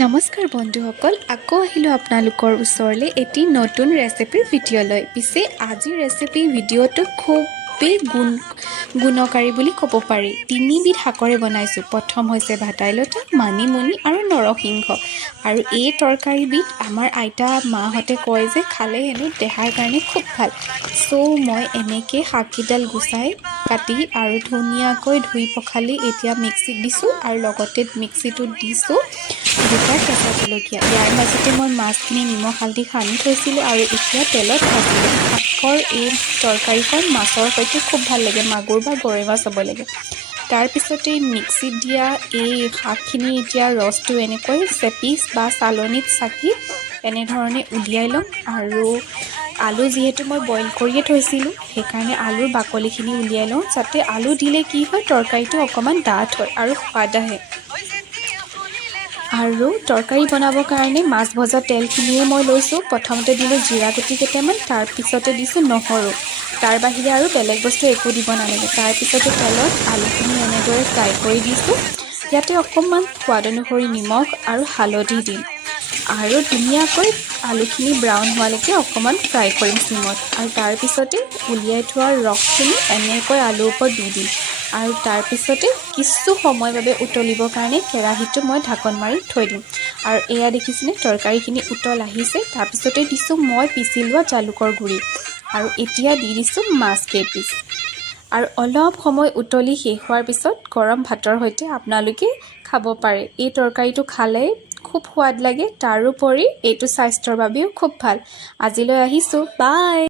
নমস্কাৰ বন্ধুসকল, আকৌ আহিলোঁ আপোনালোকৰ ওচৰলৈ এটি নতুন ৰেচিপিৰ ভিডিঅ' লৈ। পিছে আজিৰ ৰেচিপিৰ ভিডিঅ'টো খুবেই গুণকাৰী বুলি ক'ব পাৰি। 3বিধ শাকৰে বনাইছোঁ। প্ৰথম হৈছে ভাদাইলতা, মানিমুনি আৰু নৰসিংহ। আৰু এই তৰকাৰীবিধ আমাৰ আইতা মাহঁতে কয় যে খালে হেনো দেহাৰ কাৰণে খুব ভাল। মই এনেকৈ শাককেইডাল গুচাই কাটি আৰু ধুনীয়াকৈ ধুই পখালি এতিয়া মিক্সিত দিছোঁ আৰু লগতে মিক্সিটোত দিছোঁ 2টা কেঁচা জলকীয়া। ইয়াৰ মাজতে মই মাছখিনি নিমখ হালধি সানি থৈছিলোঁ আৰু এতিয়া তেলত ভাজিলোঁ। শাকৰ এই তৰকাৰীখন মাছৰ সৈতে খুব ভাল লাগে, মাগুৰ বা গৰৈ মাছ হ'ব লাগে। তাৰপিছতে মিক্সিত দিয়া এই শাকখিনি এতিয়া ৰসটো এনেকৈ চেপি বা চালনীত চাকি এনেধৰণে উলিয়াই ল'ম। আৰু আলু যিহেতু মই বইল কৰিয়ে থৈছিলোঁ, সেইকাৰণে আলুৰ বাকলিখিনি উলিয়াই লওঁ, যাতে আলু দিলে কি হয় তৰকাৰীটো অকণমান ডাঠ হয় আৰু সোৱাদ আহে। আৰু তৰকাৰী বনাবৰ কাৰণে মাছ ভজা তেলখিনিয়ে মই লৈছোঁ। প্ৰথমতে দিলোঁ জিৰা গুটি কেইটামান, তাৰপিছতে দিছোঁ নহৰু। তাৰ বাহিৰে আৰু বেলেগ বস্তু একো দিব নালাগে। তাৰপিছতে তেলত আলুখিনি এনেদৰে ফ্ৰাই কৰি দিছোঁ। ইয়াতে অকণমান সোৱাদ অনুসৰি নিমখ আৰু হালধি দিম আৰু ধুনীয়াকৈ আলুখিনি ব্ৰাউন হোৱালৈকে অকণমান ফ্ৰাই কৰিম চিমত। আৰু তাৰপিছতে উলিয়াই থোৱা ৰসখিনি এনেকৈ আলুৰ ওপৰত দি দিম আৰু তাৰপিছতে কিছু সময়ৰ বাবে উতলিবৰ কাৰণে কেৰাহীটো মই ঢাকন মাৰি থৈ দিম। আৰু এয়া দেখিছেনে তৰকাৰীখিনি উতল আহিছে। তাৰপিছতে দিছোঁ মই পিচি লোৱা জালুকৰ গুড়ি আৰু এতিয়া দি দিছোঁ মাছ কেইপিচ। আৰু অলপ সময় উতলি শেষ হোৱাৰ পিছত গৰম ভাতৰ সৈতে আপোনালোকে খাব পাৰে। এই তৰকাৰীটো খালে খুব সোৱাদ লাগে। তাৰোপৰি এইটো স্বাস্থ্যৰ বাবেও খুব ভাল। আজিলৈ আহিছোঁ, বাই।